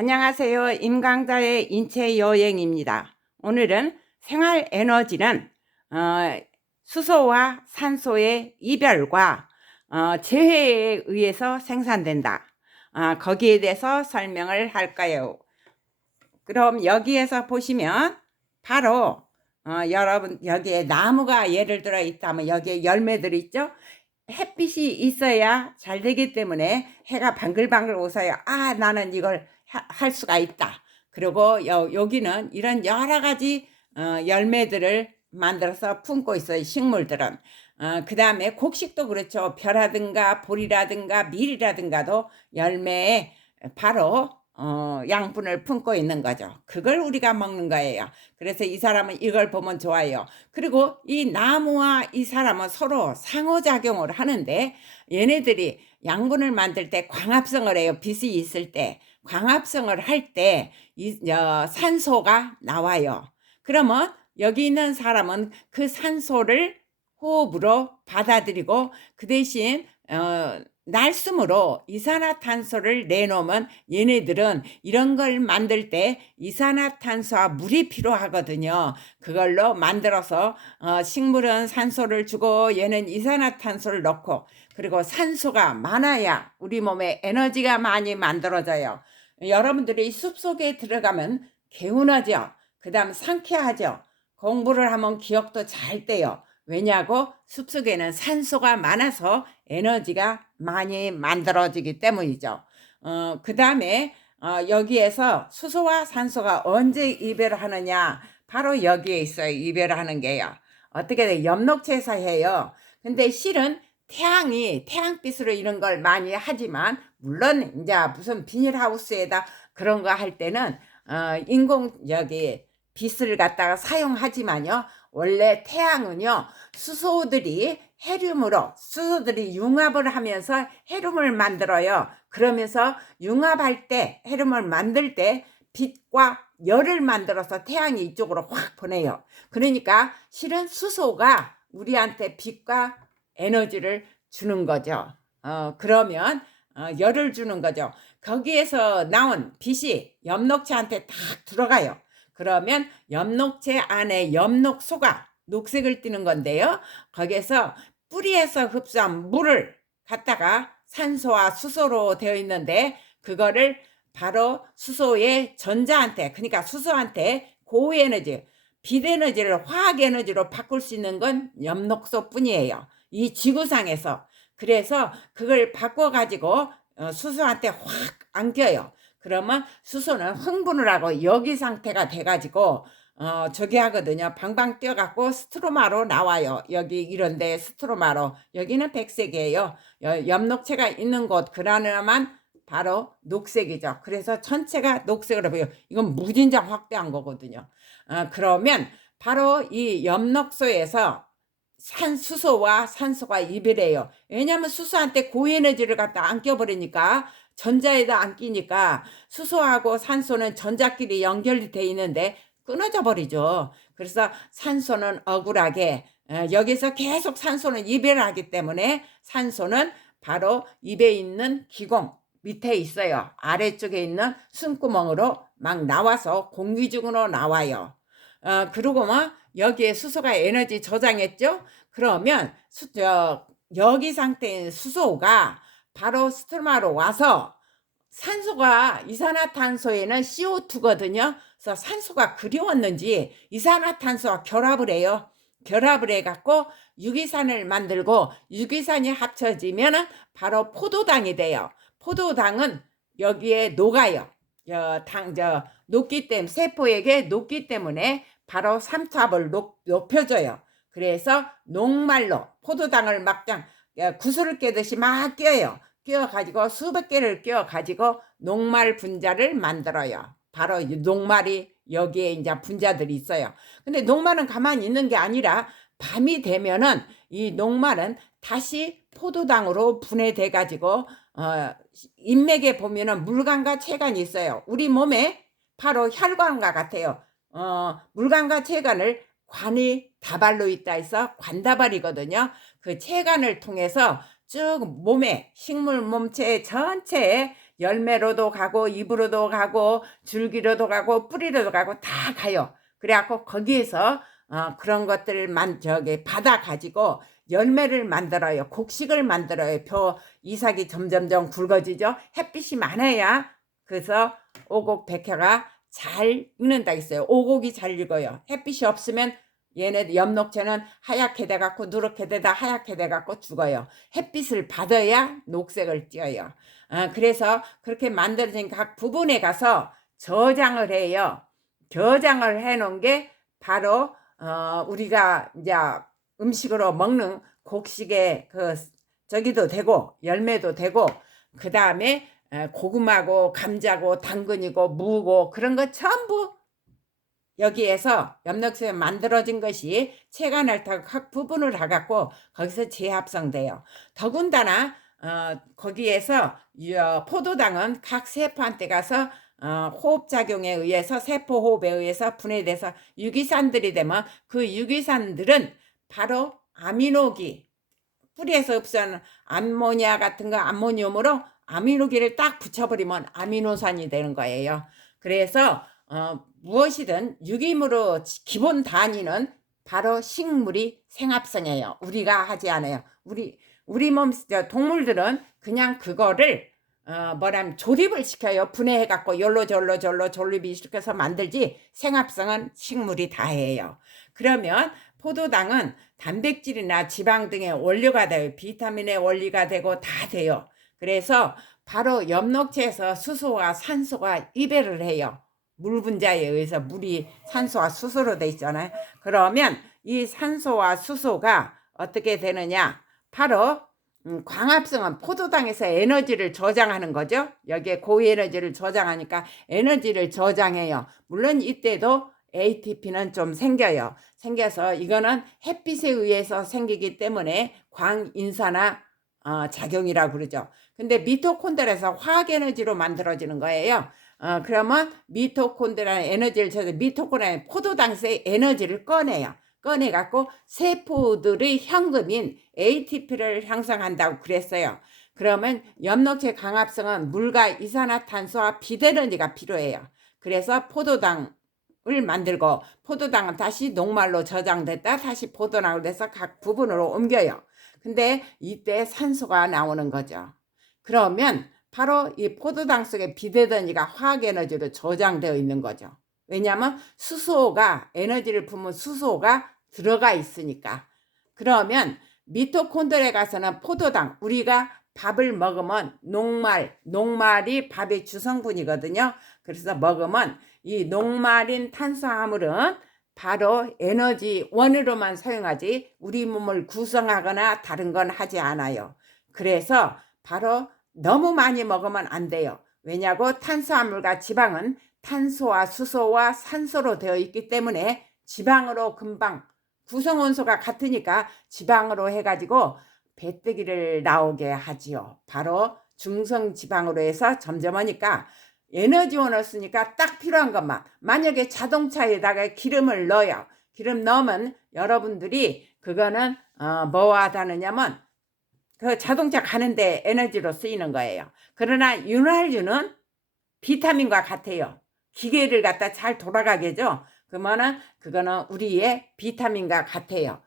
안녕하세요. 임강자의 인체 여행입니다. 오늘은 생활 에너지는 수소와 산소의 이별과 재해에 의해서 생산된다. 거기에 대해서 설명을 할까요? 그럼 여기에서 보시면 바로 여러분 여기에 나무가 예를 들어 있다면 여기에 열매들이 있죠. 햇빛이 있어야 잘 되기 때문에 해가 방글방글 웃어야 나는 이걸 할 수가 있다. 그리고 여기는 이런 여러 가지 열매들을 만들어서 품고 있어요. 식물들은. 그 다음에 곡식도 그렇죠. 벼라든가 보리라든가 밀이라든가도 열매에 바로 양분을 품고 있는 거죠. 그걸 우리가 먹는 거예요. 그래서 이 사람은 이걸 보면 좋아요. 그리고 이 나무와 이 사람은 서로 상호작용을 하는데 얘네들이 양분을 만들 때 광합성을 해요. 빛이 있을 때 광합성을 할 때 산소가 나와요. 그러면 여기 있는 사람은 그 산소를 호흡으로 받아들이고 그 대신 날숨으로 이산화탄소를 내놓으면 얘네들은 이런 걸 만들 때 이산화탄소와 물이 필요하거든요. 그걸로 만들어서 식물은 산소를 주고 얘는 이산화탄소를 넣고 그리고 산소가 많아야 우리 몸에 에너지가 많이 만들어져요. 여러분들이 숲속에 들어가면 개운하죠. 그 다음 상쾌하죠. 공부를 하면 기억도 잘 돼요. 왜냐고 숲속에는 산소가 많아서 에너지가 많이 만들어지기 때문이죠. 그 다음에 여기에서 수소와 산소가 언제 이별을 하느냐 바로 여기에 있어요. 이별을 하는 게요. 어떻게 돼? 엽록체에서 해요. 근데 실은 태양빛으로 이런 걸 많이 하지만 물론 이제 무슨 비닐하우스에다 그런 거 할 때는 인공 여기 빛을 갖다가 사용하지만요. 원래 태양은요. 수소들이 융합을 하면서 헤륨을 만들어요. 그러면서 융합할 때 헤륨을 만들 때 빛과 열을 만들어서 태양이 이쪽으로 확 보내요. 그러니까 실은 수소가 우리한테 빛과 에너지를 주는 거죠. 그러면 열을 주는 거죠. 거기에서 나온 빛이 엽록체한테 딱 들어가요. 그러면 엽록체 안에 엽록소가 녹색을 띠는 건데요. 거기에서 뿌리에서 흡수한 물을 갖다가 산소와 수소로 되어 있는데 그거를 바로 수소의 전자한테 그러니까 수소한테 고에너지 빛에너지를 화학에너지로 바꿀 수 있는 건 엽록소 뿐이에요. 이 지구상에서. 그래서 그걸 바꿔가지고 수소한테 확 안겨요. 그러면 수소는 흥분을 하고 여기 상태가 돼가지고 저기 하거든요. 방방 뛰어갖고 스트로마로 나와요. 여기 이런데 스트로마로. 여기는 백색이에요. 엽록체가 있는 곳 그러나만 바로 녹색이죠. 그래서 전체가 녹색으로 보여요. 이건 무진장 확대한 거거든요. 그러면 바로 이 엽록소에서 수소와 산소가 이별해요. 왜냐하면 수소한테 고에너지를 갖다 안겨버리니까 전자에다 안기니까 수소하고 산소는 전자끼리 연결이 돼 있는데 끊어져 버리죠. 그래서 산소는 억울하게 여기서 계속 산소는 이별하기 때문에 산소는 바로 입에 있는 기공 밑에 있어요. 아래쪽에 있는 숨구멍으로 막 나와서 공기 중으로 나와요. 그리고 뭐 여기에 수소가 에너지 저장했죠. 그러면 여기 상태인 수소가 바로 스트마로 와서 산소가 이산화탄소에는 CO2거든요. 그래서 산소가 그리웠는지 이산화탄소와 결합을 해요. 결합을 해갖고 유기산을 만들고 유기산이 합쳐지면 바로 포도당이 돼요. 포도당은 여기에 녹아요. 녹기 때문에 세포에게 녹기 때문에 바로 삼투압을 높여줘요. 그래서 녹말로 포도당을 막장 구슬을 깨듯이 막 껴요. 끼워가지고 수백 개를 끼워가지고 녹말 분자를 만들어요. 바로 녹말이 여기에 이제 분자들이 있어요. 근데 녹말은 가만히 있는 게 아니라 밤이 되면은 이 녹말은 다시 포도당으로 분해돼 가지고 인맥에 보면은 물관과 체관이 있어요. 우리 몸에 바로 혈관과 같아요. 물관과 체관을 관이 다발로 있다 해서 관다발이거든요. 그 체관을 통해서 쭉 몸에 식물 몸체 전체에 열매로도 가고 잎으로도 가고 줄기로도 가고 뿌리로도 가고 다 가요. 그래갖고 거기에서 그런 것들만 저기 받아 가지고 열매를 만들어요. 곡식을 만들어요. 이삭이 점점점 굵어지죠. 햇빛이 많아야 그래서 오곡백회가 잘 익는다 했어요. 오곡이 잘 익어요. 햇빛이 없으면 얘네 엽록체는 하얗게 돼갖고 누렇게 되다 하얗게 돼갖고 죽어요. 햇빛을 받아야 녹색을 띄어요. 그래서 그렇게 만들어진 각 부분에 가서 저장을 해요. 저장을 해놓은 게 바로 우리가 이제 음식으로 먹는 곡식의 저기도 되고 열매도 되고 그 다음에 고구마고 감자고 당근이고 무고 그런 거 전부 여기에서 엽록체에 만들어진 것이 체간을 타고 각 부분을 해갖고 거기서 재합성돼요. 더군다나 거기에서 포도당은 각 세포한테 가서 호흡작용에 의해서 세포호흡에 의해서 분해돼서 유기산들이 되면 그 유기산들은 바로 아미노기 뿌리에서 흡수하는 암모니아 같은 거 암모니움으로 아미노기를 딱 붙여버리면 아미노산이 되는 거예요. 그래서 무엇이든 유기물로 기본 단위는 바로 식물이 생합성이에요. 우리가 하지 않아요. 우리 몸 동물들은 그냥 그거를 뭐라면 조립을 시켜요. 분해해갖고 열로 조립이 시켜서 만들지 생합성은 식물이 다 해요. 그러면 포도당은 단백질이나 지방 등의 원료가 돼요. 비타민의 원리가 되고 다 돼요. 그래서 바로 엽록체에서 수소와 산소가 이배를 해요. 물 분자에 의해서 물이 산소와 수소로 돼 있잖아요. 그러면 이 산소와 수소가 어떻게 되느냐? 바로 광합성은 포도당에서 에너지를 저장하는 거죠. 여기에 고에너지를 저장하니까 에너지를 저장해요. 물론 이때도 ATP는 좀 생겨요. 생겨서 이거는 햇빛에 의해서 생기기 때문에 광인산화 작용이라고 그러죠. 근데 미토콘드리아에서 화학에너지로 만들어지는 거예요. 그러면 미토콘드리아 에너지를 미토콘드리아 포도당에서 에너지를 꺼내요. 꺼내갖고 세포들의 현금인 ATP를 형성한다고 그랬어요. 그러면 엽록체 강합성은 물과 이산화탄소와 비대에너지가 필요해요. 그래서 포도당을 만들고 포도당은 다시 녹말로 저장됐다 다시 포도당으로 돼서 각 부분으로 옮겨요. 근데 이때 산소가 나오는 거죠. 그러면 바로 이 포도당 속에 비대에너지가 화학에너지로 저장되어 있는 거죠. 왜냐하면 수소가 에너지를 품은 수소가 들어가 있으니까. 그러면 미토콘드리아에 가서는 포도당 우리가 밥을 먹으면 녹말이 밥의 주성분이거든요. 그래서 먹으면 이 녹말인 탄수화물은 바로 에너지 원으로만 사용하지 우리 몸을 구성하거나 다른 건 하지 않아요. 그래서 바로 너무 많이 먹으면 안 돼요. 왜냐고 탄수화물과 지방은 탄소와 수소와 산소로 되어 있기 때문에 지방으로 금방 구성원소가 같으니까 지방으로 해가지고 배뜨기를 나오게 하지요. 바로 중성지방으로 해서 점점 하니까 에너지원을 쓰니까 딱 필요한 것만. 만약에 자동차에다가 기름을 넣어요. 기름 넣으면 여러분들이 그거는 뭐와 다르냐면 그 자동차 가는데 에너지로 쓰이는 거예요. 그러나 윤활유는 비타민과 같아요. 기계를 갖다 잘 돌아가게 해줘. 그러면은 그거는 우리의 비타민과 같아요.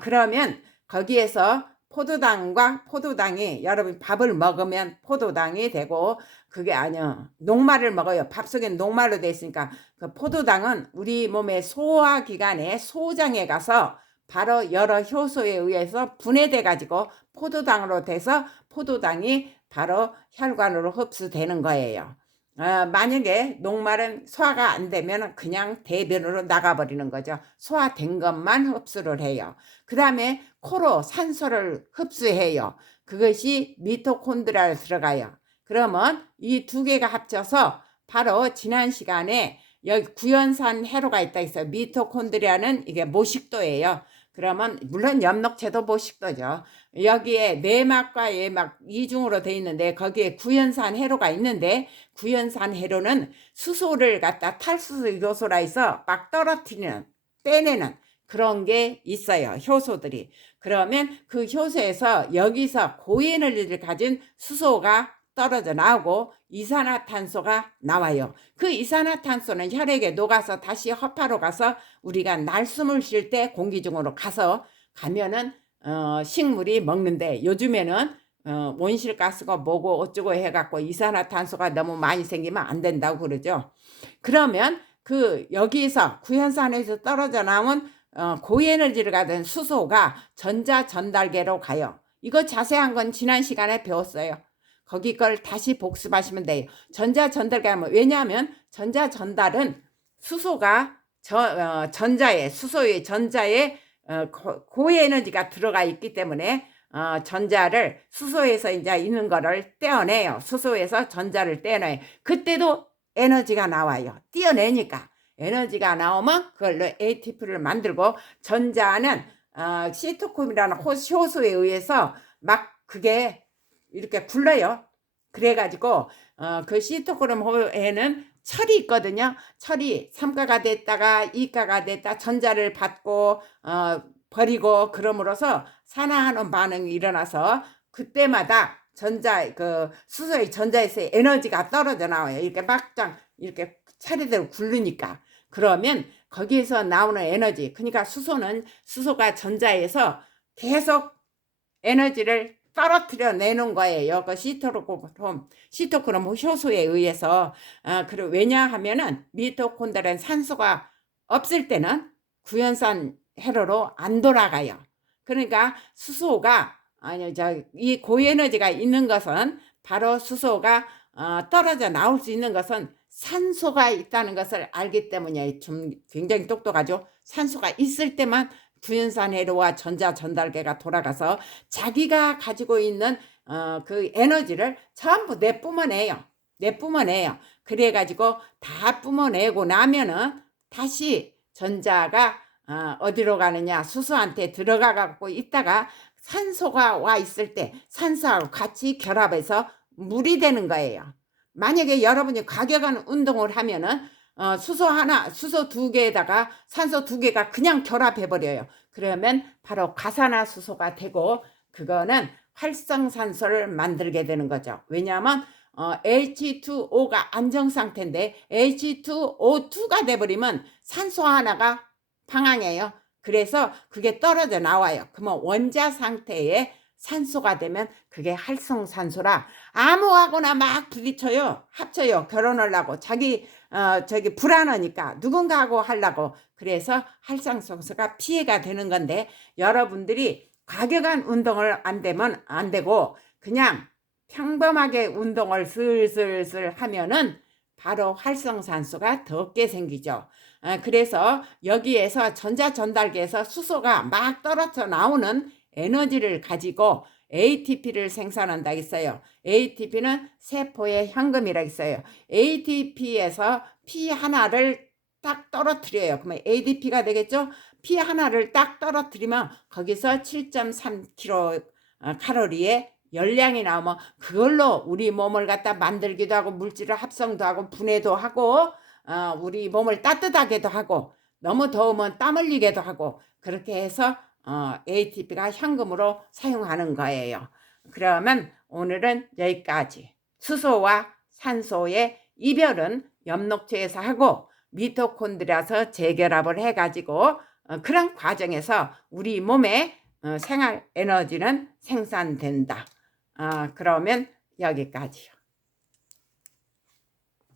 그러면 거기에서 포도당이 여러분 밥을 먹으면 포도당이 되고 그게 아니요. 녹말을 먹어요. 밥 속에 녹말로 돼 있으니까 그 포도당은 우리 몸의 소화기관의 소장에 가서 바로 여러 효소에 의해서 분해돼 가지고 포도당으로 돼서 포도당이 바로 혈관으로 흡수되는 거예요. 만약에 녹말은 소화가 안 되면 그냥 대변으로 나가버리는 거죠. 소화된 것만 흡수를 해요. 그 다음에 코로 산소를 흡수해요. 그것이 미토콘드리아에 들어가요. 그러면 이 두 개가 합쳐서 바로 지난 시간에 여기 구연산 회로가 있다 했어요. 미토콘드리아는 이게 모식도예요. 그러면 물론 엽록체도 모식도죠. 여기에 내막과 예막 이중으로 돼 있는데 거기에 구연산 회로가 있는데 구연산 회로는 수소를 갖다 탈수소 요소라 해서 막 떨어뜨리는 빼내는 그런 게 있어요. 효소들이. 그러면 그 효소에서 여기서 고에너지를 가진 수소가 떨어져 나오고 이산화탄소가 나와요. 그 이산화탄소는 혈액에 녹아서 다시 허파로 가서 우리가 날숨을 쉴 때 공기 중으로 가면은 식물이 먹는데, 요즘에는 온실가스가 뭐고 어쩌고 해갖고 이산화탄소가 너무 많이 생기면 안 된다고 그러죠. 그러면 여기서 구연산에서 떨어져 나온 고에너지를 가진 수소가 전자전달계로 가요. 이거 자세한 건 지난 시간에 배웠어요. 거기 걸 다시 복습하시면 돼요. 전자전달계 하면, 왜냐하면 전자전달은 수소가 수소의 전자에 고에너지가 들어가 있기 때문에 전자를 수소에서 이제 있는 거를 떼어내요. 수소에서 전자를 떼어내요. 그때도 에너지가 나와요. 떼어내니까 에너지가 나오면 그걸로 ATP를 만들고, 전자는 시토크롬이라는 효소에 의해서 막 그게 이렇게 굴러요. 그래가지고 그 시토크롬에는 철이 있거든요. 철이 3가가 됐다가 2가가 됐다 전자를 받고 버리고, 그럼으로써 산화하는 반응이 일어나서 그때마다 수소의 전자에서 에너지가 떨어져 나와요. 이렇게 막장 이렇게 차례대로 굴르니까. 그러면 거기에서 나오는 에너지, 그러니까 수소가 전자에서 계속 에너지를 떨어뜨려 내는 거예요. 그 시토크롬 효소에 의해서. 그리고 왜냐하면은 미토콘드리아는 산소가 없을 때는 구연산 회로로 안 돌아가요. 그러니까 이 고에너지가 있는 것은, 바로 수소가 떨어져 나올 수 있는 것은 산소가 있다는 것을 알기 때문에 좀 굉장히 똑똑하죠. 산소가 있을 때만 구연산 회로와 전자전달계가 돌아가서 자기가 가지고 있는 그 에너지를 전부 내뿜어내요. 그래가지고 다 뿜어내고 나면은 다시 전자가 어디로 가느냐, 수소한테 들어가 갖고 있다가 산소가 와 있을 때 산소하고 같이 결합해서 물이 되는 거예요. 만약에 여러분이 과격한 운동을 하면은 수소 2개에다가 산소 2개가 그냥 결합해 버려요. 그러면 바로 가산화수소가 되고, 그거는 활성산소를 만들게 되는 거죠. 왜냐하면 H2O가 안정상태인데 H2O2가 돼버리면 산소 하나가 방황해요. 그래서 그게 떨어져 나와요. 그러면 원자 상태의 산소가 되면 그게 활성산소라, 아무하고나 막 부딪혀요. 합쳐요. 결혼을 하고 저기 불안하니까 누군가하고 하려고. 그래서 활성산소가 피해가 되는 건데, 여러분들이 과격한 운동을 안 되고 그냥 평범하게 운동을 슬슬슬 하면은 바로 활성산소가 덥게 생기죠. 그래서 여기에서 전자전달계에서 수소가 막 떨어져 나오는 에너지를 가지고 ATP를 생산한다 했어요. ATP는 세포의 현금이라 했어요. ATP에서 P 하나를 딱 떨어뜨려요. 그러면 ADP가 되겠죠? P 하나를 딱 떨어뜨리면 거기서 7.3kcal의 열량이 나오면 그걸로 우리 몸을 갖다 만들기도 하고, 물질을 합성도 하고, 분해도 하고, 우리 몸을 따뜻하게도 하고, 너무 더우면 땀 흘리게도 하고, 그렇게 해서 ATP가 현금으로 사용하는 거예요. 그러면 오늘은 여기까지. 수소와 산소의 이별은 엽록체에서 하고 미토콘드리아에서 재결합을 해가지고 그런 과정에서 우리 몸의 생활 에너지는 생산된다. 그러면 여기까지요.